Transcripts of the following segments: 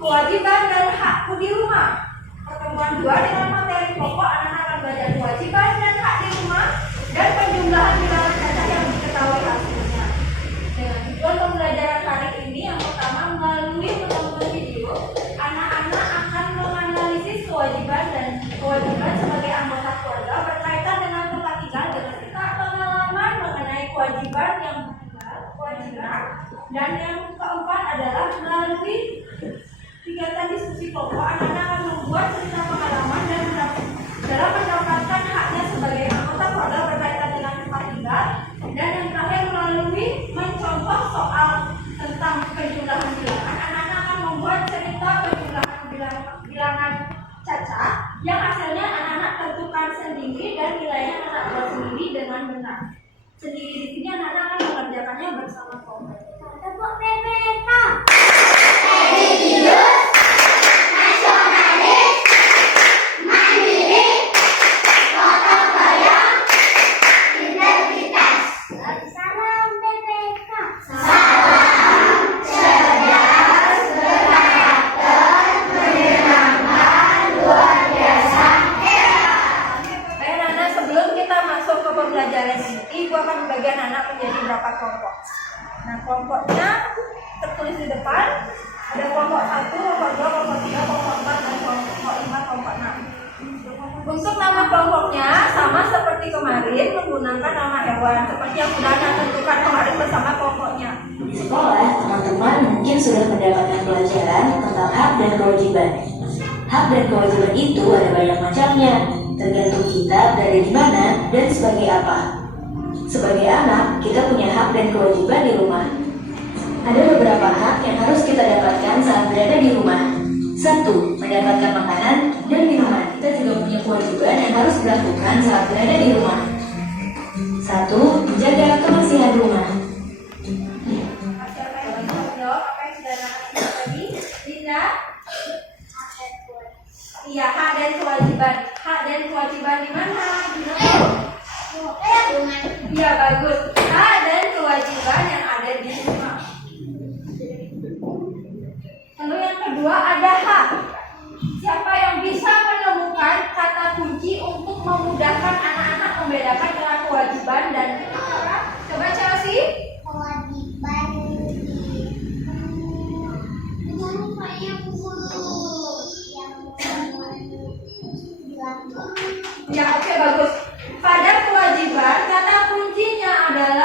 kewajiban dan hakku di rumah. Pertemuan 2 dengan materi pokok, anak-anak akan belajar kewajiban dan hak di rumah dan penjumlahan bilangan cacat yang diketahui hasilnya. Dengan tujuan pembelajaran hari ini, yang pertama, melalui menonton video, anak-anak akan menganalisis kewajiban sebagai anggota keluarga berkaitan dengan tempat tinggal dengan kita pengalaman mengenai kewajiban dan yang keempat adalah melalui kegiatan diskusi kelompok, anak-anak akan membuat cerita pengalaman dan dalam mendapatkan haknya sebagai anggota keluarga berkaitan dengan tempat tinggal, dan yang terakhir melalui mencontoh soal tentang penjumlahan bilangan, anak-anak akan membuat cerita penjumlahan bilangan cacat yang hasilnya anak-anak tentukan sendiri dan nilainya anak buat sendiri dengan benar. Sendiri di sini anak-anak akan mengerjakannya bersama kelompok. Tepuk PPK. Religius, nasionalis, mandiri, gotong royong, integritas. Salam PPK. Salam cerdas, berkarakter, menyenangkan, luar biasa, hebat. Baik anak, sebelum kita masuk ke pembelajaran ini, gua akan membagi anak menjadi berapa kelompok. Nah, kelompoknya tertulis di depan. Ada kelompok 1, kelompok 2, kelompok 3, kelompok 4, dan kelompok 5, kelompok 6. Untuk nama kelompoknya sama seperti kemarin, menggunakan nama hewan seperti yang sudah Anda tentukan kemarin bersama kelompoknya. Di sekolah, teman-teman mungkin sudah mendapatkan pelajaran tentang hak dan kewajiban. Hak dan kewajiban itu ada banyak macamnya, tergantung kita berada di mana dan sebagai apa. Sebagai anak, kita punya hak dan kewajiban di rumah. Ada beberapa hak yang harus kita dapatkan saat berada di rumah. 1. Mendapatkan makanan dan minuman. Kita juga punya kewajiban yang harus dilakukan saat berada di rumah. 1. Menjaga kebersihan rumah. Siapa yang bisa menjawab apa yang sudah anak-anak tadi? Linda? Iya, hak dan kewajiban. Hak dan kewajiban di mana? Iya, bagus. Hak dan kewajiban yang ada di rumah. Lalu yang kedua ada hak. Siapa yang bisa menemukan kata kunci untuk memudahkan anak-anak membedakan antara kewajiban dan hak? Coba Chelsea. Kewajiban Ya, oke, bagus. Pada kewajiban, kata kuncinya adalah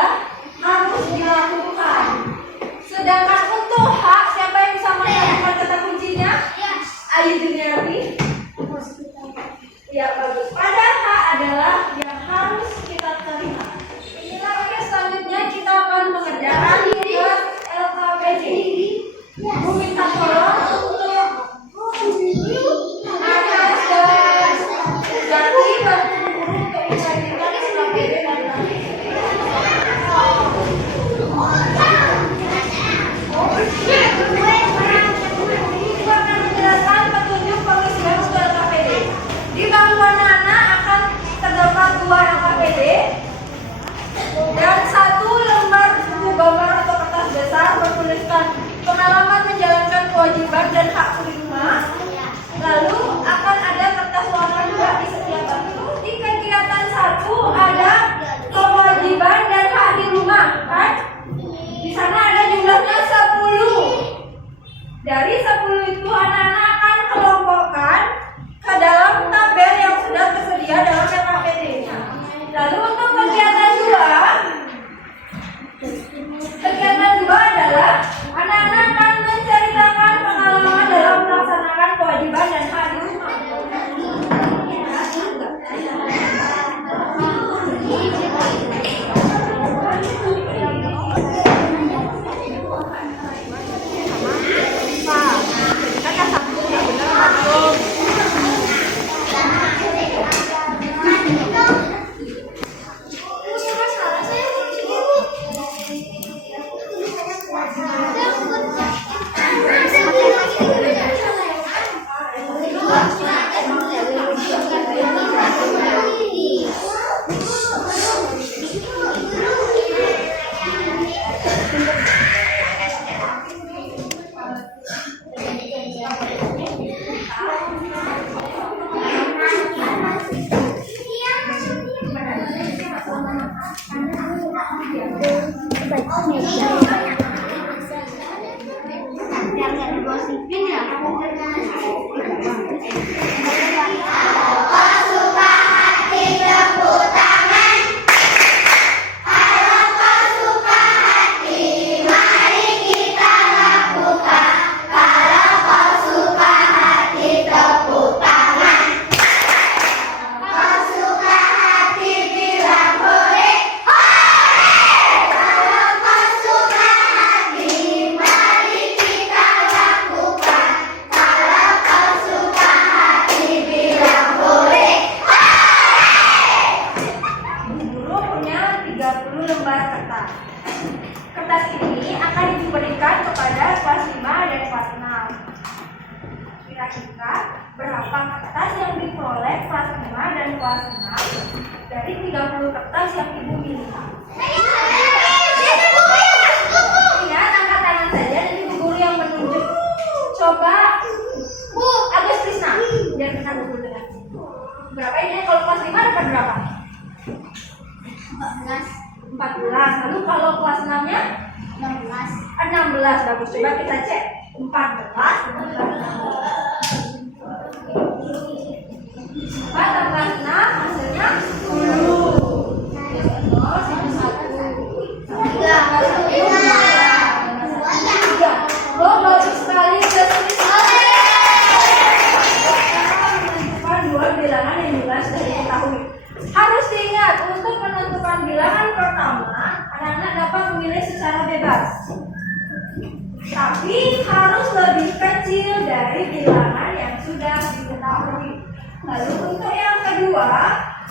Yang nggak digosipin ya. Kertas ini akan diberikan kepada kelas 5 dan kelas 6. Kira-kira berapa kertas yang diperoleh kelas 5 dan kelas 6 dari 30 kertas yang Ibu minta? Ingat, angkat tangan saja dan Ibu guru yang menunjuk. Coba Bu Agus Krisna, biar kita dulu dengar. Berapa ini? Kalau kelas 5 dapat berapa? 14. Lalu kalau kelas 6-nya? 16. Bagus. Coba kita cek. 14 tambah 6 hasilnya 10. Oh, bagus sekali. Menentukan dua bilangan yang jelas dari diketahui. Harus diingat, untuk menentukan bilangan pertama, anak-anak dapat memilih secara bebas. Tapi harus lebih kecil dari bilangan yang sudah diketahui. Lalu untuk yang kedua,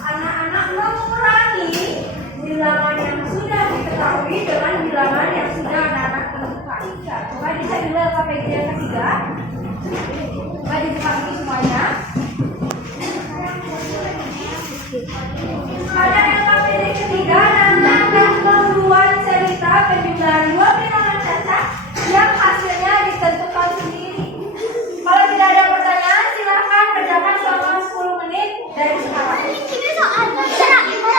anak-anak mengurangi bilangan yang sudah diketahui dengan bilangan yang sudah anak-anak tentukan. Coba dicek dulu KPG yang ketiga. Coba dibuka dulu semuanya. Pada LKPD ketiga, anak akan membuat cerita penjumlahan dua bilangan cacat yang hasilnya ditentukan sendiri. Kalau tidak ada pertanyaan, silakan kerjakan selama 10 menit dari sekarang. Ini soalnya jangan di situ.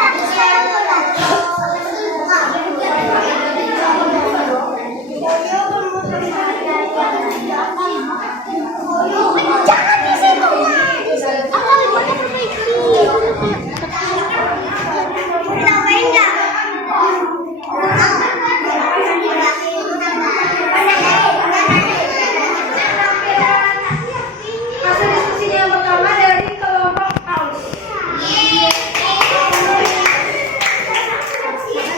Hasil diskusinya yang pertama dari kelompok Paus.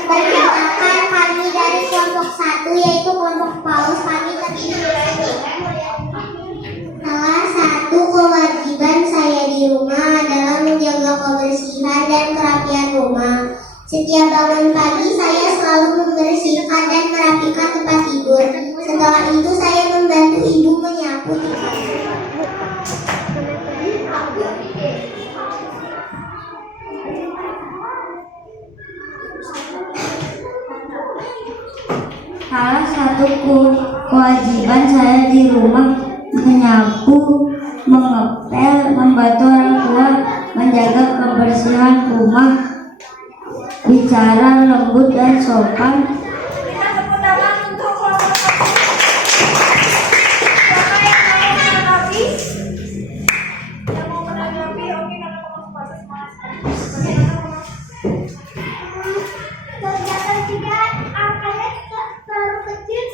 Perkenalkan kami dari kelompok 1 yaitu kelompok Paus. Kami terdiri dari salah satu kewajiban saya di rumah adalah menjaga kebersihan dan kerapian rumah. Setiap bangun pagi saya selalu membersihkan dan merapikan tempat tidur. Setelah itu saya membantu ibu menyapu tempat tidur. Salah satu kewajiban saya di rumah menyapu, mengepel, membantu orang tua menjaga kebersihan rumah, bicara lembut dan sopan. Kita tepuk tangan untuk kelompok Paus. Siapa yang mau menanggapi? Yang mau menanggapi? Oke, karena kelompok Paus semangat. Bagaimana? Kegiatan tiga angkanya terlalu kecil.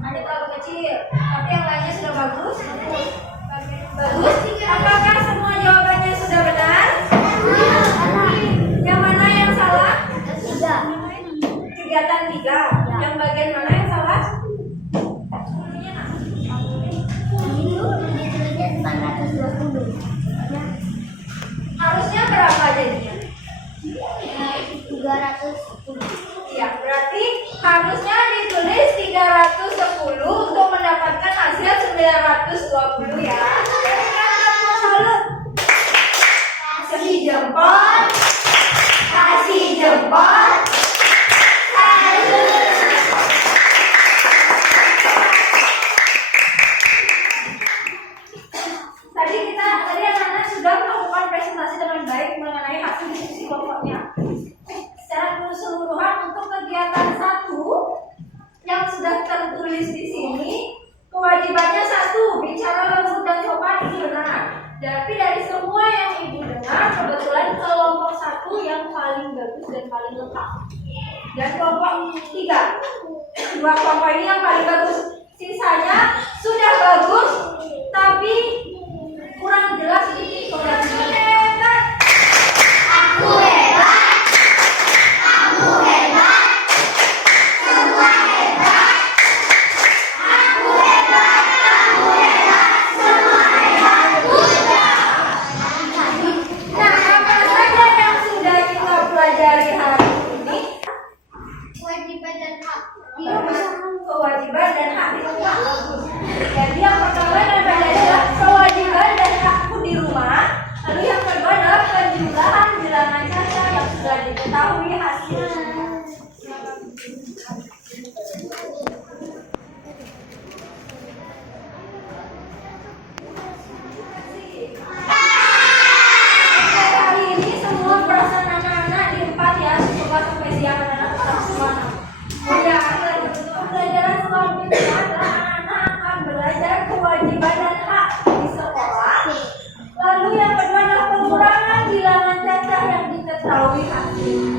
Ada terlalu kecil, tapi yang lainnya sudah bagus. Bagus. Apakah semua jawabannya sudah benar? Yang mana yang salah? Kegiatan 3. Yang bagian mana yang salah? Harusnya berapa jadinya? 310. Iya, berarti harusnya ditulis 310 untuk mendapatkan hasil 920 ya. Salut. Kasih jempol. Kasih jempol. Salut. Tadi anak-anak sudah melakukan presentasi dengan baik mengenai hasil diskusi kelompoknya. Secara keseluruhan untuk kegiatan Dan kelompok 3. Dua kelompok ini yang paling bagus. Sisanya sudah bagus, tapi kurang jelas sedikit. Hebat. Aku hebat. Kamu hebat. Semua hebat. Aku hebat. Kamu hebat. Semua hebat. Udah. Nah, apa saja yang sudah kita pelajari hari ini? Kewajiban dan hak. Kewajiban dan hak di rumah. Jadi yang pertama adalah kewajiban dan hakku di rumah. Lalu yang kedua adalah penjumlahan bilangan caca yang sudah diketahui hasilnya. Hari ini semua perasaan anak-anak di 4 ya, coba sampai siang anak-anak tetap semangat. Oh ya, pelajaran selanjutnya adalah anak-anak akan belajar kewajiban dan hak di sekolah. Lalu yang kedua adalah pengurangan bilangan caca yang diketahui hasilnya.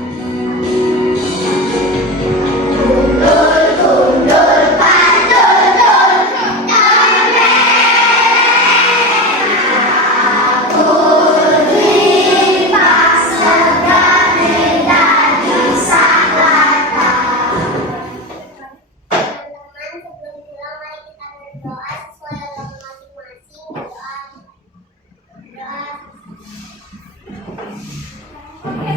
Teman-teman, sebelum pulang mari kita berdoa sesuai agama masing-masing. Berdoa. Oke,